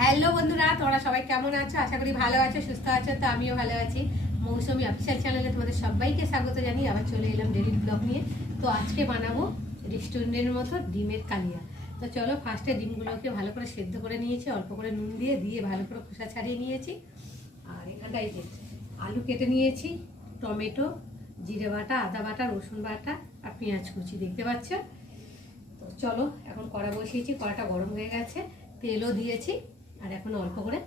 Hello বন্ধুরা, তোমরা সবাই কেমন আছো? আশা করি ভালো আছো, সুস্থ আছো। তো আমিও ভালো আছি। মৌসুমি অফিসিয়াল চ্যানেলে তোমাদের সবাইকে স্বাগত জানিয়ে আবার চলে এলাম ডেলি ব্লগ নিয়ে। তো আজকে বানাবো রেস্টুরেন্টের মতো ডিমের কালিয়া। তো চলো, ফার্স্টে ডিমগুলোকে ভালো করে সেদ্ধ করে নিয়েছি, অল্প করে নুন দিয়ে দিয়ে ভালো করে খোসা ছাড়িয়ে নিয়েছি। আর এখানটায় যে আলু কেটে নিয়েছি, টমেটো, জিরে বাটা, আদা বাটা, রসুন বাটা আর পেঁয়াজ কুচি দেখতে পাচ্ছ। তো চলো, এখন কড়া বসিয়েছি, কড়াটা গরম হয়ে গেছে, তেলও দিয়েছি। আর এখন অল্প করে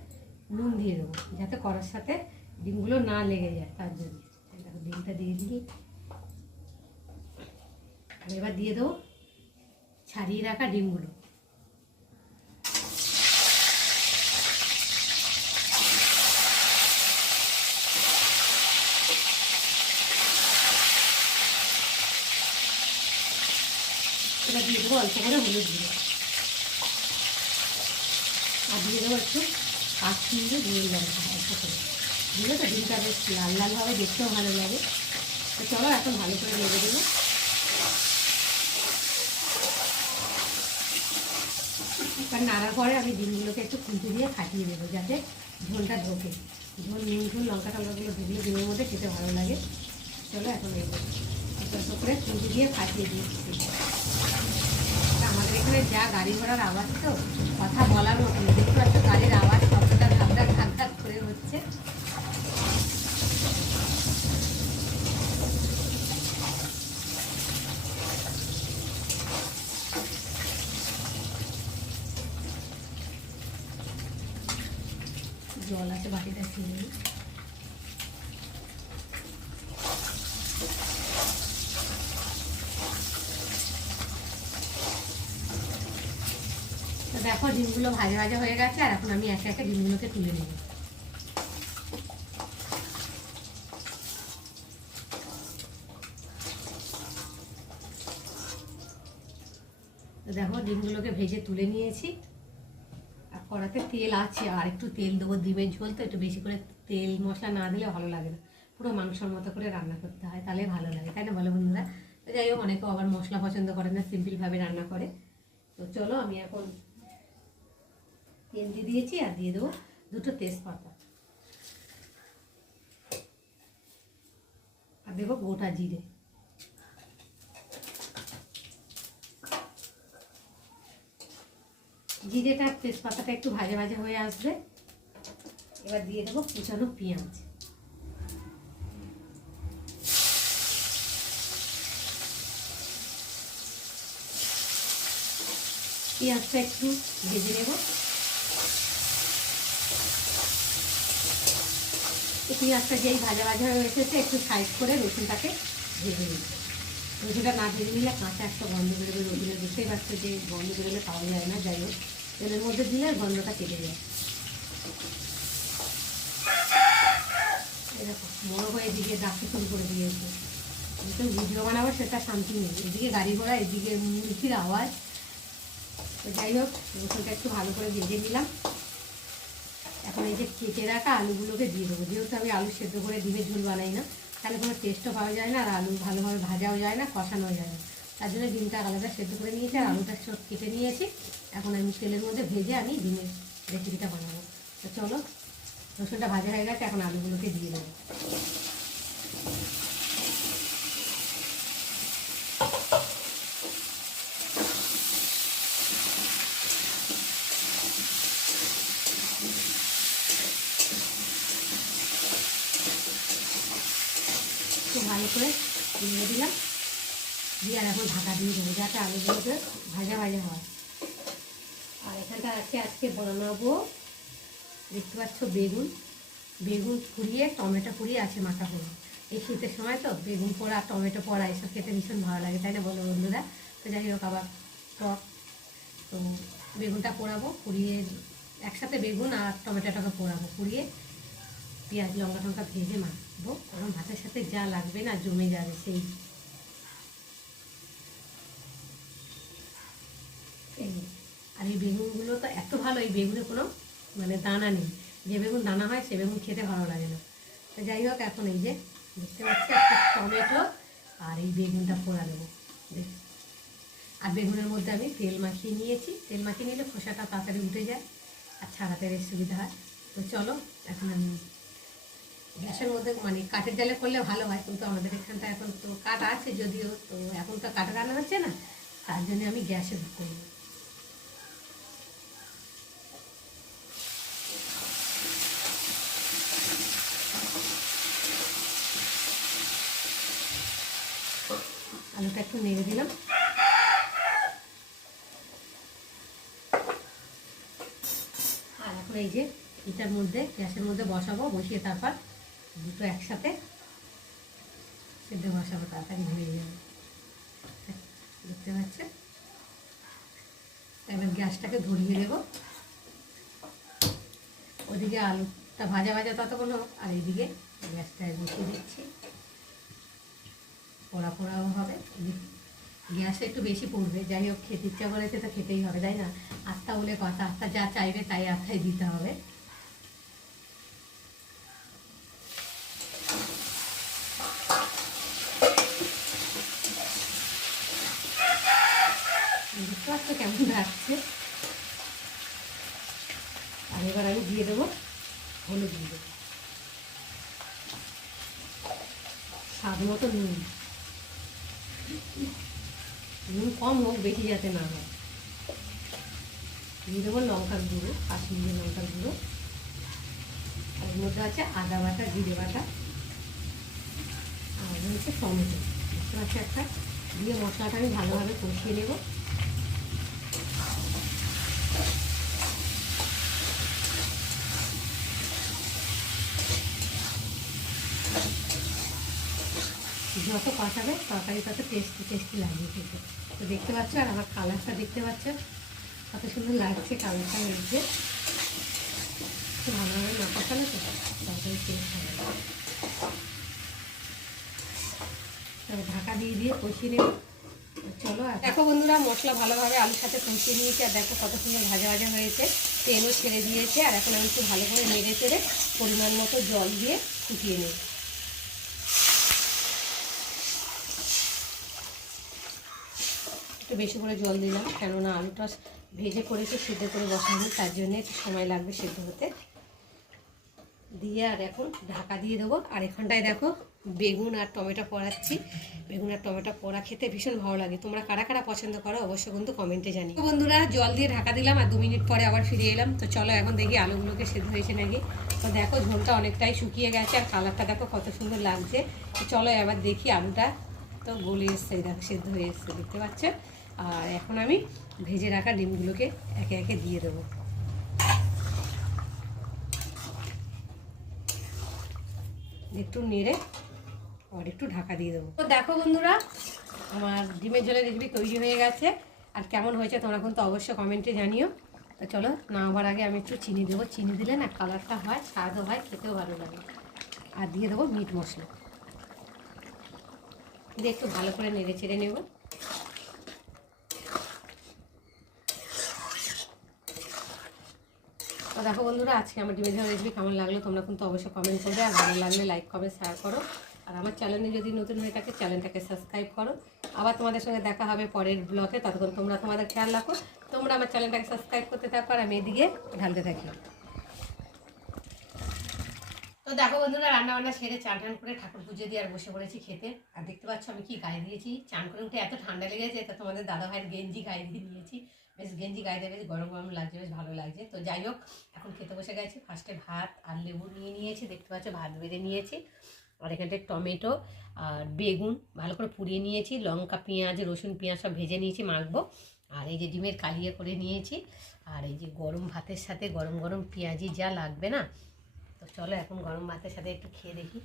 নুন দিয়ে দেবো যাতে কড়ার সাথে ডিমগুলো না লেগে যায়, তার জন্য। দেখো ডিমটা দিয়ে দিই। আর এবার দিয়ে দেবো ছাড়িয়ে রাখা ডিমগুলো। এবার দিয়ে দেবো অল্প করে হলুদ গুঁড়ো, আর দিয়ে দেবো একটু কাশ্মীরি ঝোল লঙ্কা অল্প করে। দিলে তো ডিমটা বেশ লাল লালভাবে দেখতেও ভালো লাগে। তো চলো, এখন ভালো করে নেড়ে দেবো। এবার নাড়ার পরে আমি ডিমগুলোকে একটু খুন্তি দিয়ে ফাটিয়ে দেবো যাতে ঝোলটা ঢোকে। ঝোল নুন ঝোল লঙ্কা টঙ্কাগুলো ঢুকলে ডিমের মধ্যে খেতে ভালো লাগে। চলো, এখন এই অল্প করে খুন্তি দিয়ে ফাটিয়ে দিচ্ছি। আমাদের এখানে যা গাড়ি ঘোড়ার আওয়াজ, তো কথা বলার মতো দেখতে পাচ্ছ, গাড়ির আওয়াজ কতটা ধাক ধাক ধাক করে হচ্ছে। জল আছে, বাটিটা ছিল। তো দেখো ডিমগুলো ভাজা ভাজা হয়ে গেছে, আর এখন আমি একে একে ডিমগুলোকে তুলে নেব। তো দেখো ডিমগুলোকে ভেজে তুলে নিয়েছি। আর কড়াতে তেল আছে, আর একটু তেল দেবো। ডিমের ঝোল তো একটু বেশি করে তেল মশলা না দিলে ভালো লাগে না, পুরো মাংসর মতো করে রান্না করতে হয়, তাহলে ভালো লাগে, তাই না বলো বন্ধুরা? তো যাই হোক, অনেকেও আবার মশলা পছন্দ করে না, সিম্পলভাবে রান্না করে। তো চলো, আমি এখন তেল দিয়ে দিয়েছি, আর দিয়ে দেবো দুটো তেজপাতা, আর দেবো গোটা জিরে। জিরেটা তেজপাতাটা একটু ভাজা ভাজা হয়ে আসবে। এবার দিয়ে দেবো কুচানো পেঁয়াজ। পেঁয়াজটা একটু ভেজে নেব। পেঁয়াজটা যেই ভাজা ভাজা হয়ে এসেছে, একটু সাইড করে রসুনটাকে ভেজে নিই। রসুনটা না ভেজে নিলে কাঁচা একটা গন্ধ বেরোবে রসুনের, বুঝতেই পারছো যে গন্ধ বেরোলে পাওয়া যায় না। যাই হোক, তেলের মধ্যে দিলে গন্ধটা কেটে যায়। এরকম বড়ো হয়ে এদিকে ডাকতে শুরু করে দিয়েছে, কিন্তু ভিডিও বানাবো সেটা শান্তি নেই, এদিকে গাড়ি ঘোড়া, এদিকে মুরগির আওয়াজ। তো যাই হোক, রসুনটা একটু ভালো করে ভেজে নিলাম। এখন এই যে কেটে রাখা আলুগুলোকে দিয়ে দেবো। যেহেতু আমি আলু সেদ্ধ করে ডিমের ঝোল বানাই না, তাহলে কোনো টেস্টও পাওয়া যায় না, আর আলু ভালোভাবে ভাজাও যায় না, কষানোও যায় না। তার জন্য ডিমটা আলাদা সেদ্ধ করে নিয়েছি, আর আলুটা সব কেটে নিয়েছি। এখন আমি তেলের মধ্যে ভেজে আমি ডিমের রেসিপিটা বানাবো। তো চলো, রসুনটা ভাজা হয়ে গেছে, এখন আলুগুলোকে দিয়ে দেবো। একটু ভালো করে দিয়ে দিলাম, দিয়ে আর এখন ঢাকা দিয়ে দেবো যাতে আলুগুলোকে ভাজা ভাজা হয়। আর এখানটা আছে, আজকে বানাবো, দেখতে পাচ্ছ, বেগুন। বেগুন পুড়িয়ে, টমেটো পুড়িয়ে আছে মাখা করে। এই শীতের সময় তো বেগুন পোড়া, টমেটো পোড়া এসব খেতে ভীষণ ভালো লাগে, তাই না বলো বন্ধুরা? তো যাই হোক, আবার টক। তো বেগুনটা পোড়াবো, পুড়িয়ে একসাথে বেগুন আর টমেটোটাকে পোড়াবো, পুড়িয়ে পেঁয়াজ লঙ্কা টঙ্কা ভেজে মাখবো। কারণ ভাতের সাথে যা লাগবে না, জমে যাবে সেই। আর এই বেগুনগুলো তো এত ভালো, এই বেগুনে কোনো মানে দানা নেই। যে বেগুন দানা হয় সে বেগুন খেতে ভালো লাগে না। তো যাই হোক, এখন এই যে দেখতে পাচ্ছি, একটা টমেটো আর এই বেগুনটা পোড়া দেবো। আর বেগুনের মধ্যে আমি তেল মাখিয়ে নিয়েছি। তেল মাখিয়ে নিলে খোসাটা তাড়াতাড়ি উঠে যায়। আর ছাড়াতে বেশ সুবিধা হয়। তো চলো এখন আমি গ্যাসের মধ্যে মানে কাঠের জালে করলে ভালো হয়, কিন্তু আমাদের এখানটা এখন তো কাঠ আছে যদিও, তো এখন তো কাঠে রান্না হচ্ছে না, তার জন্য আমি গ্যাসে করবো। আলুটা একটু নেড়ে দিলাম। আর এখন এই যে এটার মধ্যে গ্যাসের মধ্যে বসাবো, বসিয়ে তারপর দুটো একসাথে সেদ্ধ বসাবো, তাড়াতাড়ি হয়ে যাবে। দেখতে পাচ্ছেন? এবার গ্যাসটাকে ধরিয়ে দেবো। ওদিকে আলুটা ভাজা ভাজা ততক্ষণ হোক, আর এইদিকে গ্যাসটায় বসিয়ে দিচ্ছি। পোড়া পোড়াও হবে, গ্যাসটা একটু বেশি পড়বে, যাই হোক খেতে ইচ্ছা করেছে তো খেতেই হবে, তাই না? আস্তা বলে কথা, আস্তা যা চাইবে তাই আস্তায় দিতে হবে। বুঝতে পারছো কেমন লাগছে? আর এবার আমি দিয়ে দেবো হলুদ দিয়ে দেবো, স্বাদ মতো নুন। নুন কম হোক, বেশি যাতে না হয়। দিয়ে দেবো লঙ্কার গুঁড়ো, কাশ্মীরি লঙ্কার গুঁড়ো। আর এর মধ্যে আছে আদা বাটা, জিরে বাটা, আর হচ্ছে টমেটো। বুঝতে পারছি একটা দিয়ে মশলাটা আমি ভালোভাবে কষিয়ে নেব। যত কষাবে তরকারি তত টেস্টি টেস্টি লাগবে খেতে। তো দেখতে পাচ্ছ, আর আমার কালারটা দেখতে পাচ্ছ কত সুন্দর লাগছে, কালারটা হয়েছে। ভালোভাবে না কষালে তো তরকারি টেস্ট হবে। তবে ঢাকা দিয়ে দিয়ে কষিয়ে নেব। চলো দেখো বন্ধুরা, মশলা ভালোভাবে আলুর সাথে কষিয়ে নিয়েছি, আর দেখো কত সুন্দর ভাজা ভাজা হয়েছে, তেলও ছেড়ে দিয়েছে। আর এখন আমি একটু ভালো করে নেড়ে চেড়ে পরিমাণ মতো জল দিয়ে ফুটিয়ে নেব। একটু বেশি করে জল দিলাম, কেননা আলুটা ভেজে করেছে, সেদ্ধ করে বসানো, তার জন্য একটু সময় লাগবে সেদ্ধ হতে। দিয়ে আর এখন ঢাকা দিয়ে দেবো। আর এখানটায় দেখো বেগুন আর টমেটো পোড়াচ্ছি। বেগুন আর টমেটো পোড়া খেতে ভীষণ ভালো লাগে। তোমরা কারা কারা পছন্দ করো অবশ্যই কিন্তু কমেন্টে জানিও। বন্ধুরা, জল দিয়ে ঢাকা দিলাম, আর 2 মিনিট পরে আবার ফিরে এলাম। তো চলো এখন দেখি আলুগুলোকে সেদ্ধ হয়েছে নাকি। তো দেখো ঝোলটা অনেকটাই শুকিয়ে গেছে, আর কালারটা দেখো কত সুন্দর লাগছে। তো চলো এবার দেখি আলুটা তো গলে এসছে, দেখো সেদ্ধ হয়ে এসছে, দেখতে পাচ্ছ। আর এখন আমি ভেজে রাখা ডিমগুলোকে একে একে দিয়ে দেবো। একটু নেড়ে আর একটু ঢাকা দিয়ে দেবো। তো দেখো বন্ধুরা, আমার ডিমের ঝোলের রেসিপি তৈরি হয়ে গেছে। আর কেমন হয়েছে তোমরা কিন্তু অবশ্যই কমেন্টে জানিও। তো চলো নামাবার আগে আমি একটু চিনি দেবো। চিনি দিলে না কালারটা হয়, স্বাদও হয়, খেতেও ভালো লাগে। আর দিয়ে দেবো মিট মশলা দিয়ে একটু ভালো করে নেড়ে চেড়ে নেব। তো দেখো বন্ধুরা, আজকে আমার ডিমের ঝোলের রেসিপি কেমন লাগলো তোমরা কিন্তু অবশ্যই কমেন্ট করবে। আর ভালো লাগলে লাইক কমেন্ট শেয়ার করো। আর আমার চ্যানেলে যদি নতুন হয়ে থাকে চ্যানেলটাকে সাবস্ক্রাইব করো। আবার তোমাদের সঙ্গে দেখা হবে পরের ব্লগে। ততক্ষণ তোমরা তোমাদের খেয়াল রাখো। তোমরা আমার চ্যানেলটাকে সাবস্ক্রাইব করতে থাকো, আর আমি এদিকে ঢালতে থাকি। তো দেখো বন্ধুরা, রান্নাবান্না সেরে চান টান করে ঠাকুর পুজো দিয়ে আর বসে পড়েছি খেতে। আর দেখতে পাচ্ছ আমি কি গায়ে দিয়েছি। চান করে উঠে এত ঠান্ডা লেগেছে, তা তোমাদের দাদা ভাইয়ের গেঞ্জি গায়ে দিয়ে দিয়েছি। বেশ গেঞ্জি গায়ে দিয়ে বেশ গরম গরম লাগছে, বেশ ভালো লাগছে। তো যাই হোক, এখন খেতে বসে গেছি। ফার্স্টে ভাত আর লেবু নিয়ে নিয়েছি, দেখতে পাচ্ছ ভাত বেড়ে নিয়েছি। আর এখানটায় টমেটো আর বেগুন ভালো করে পুড়িয়ে নিয়েছি, লঙ্কা পেঁয়াজ রসুন পেঁয়াজ সব ভেজে নিয়েছি, মাখবো। আর এই যে ডিমের কালিয়া করে নিয়েছি। আর এই যে গরম ভাতের সাথে গরম গরম পেঁয়াজি যা লাগবে না। তো চলো এখন গরম ভাতের সাথে একটু খেয়ে দেখি।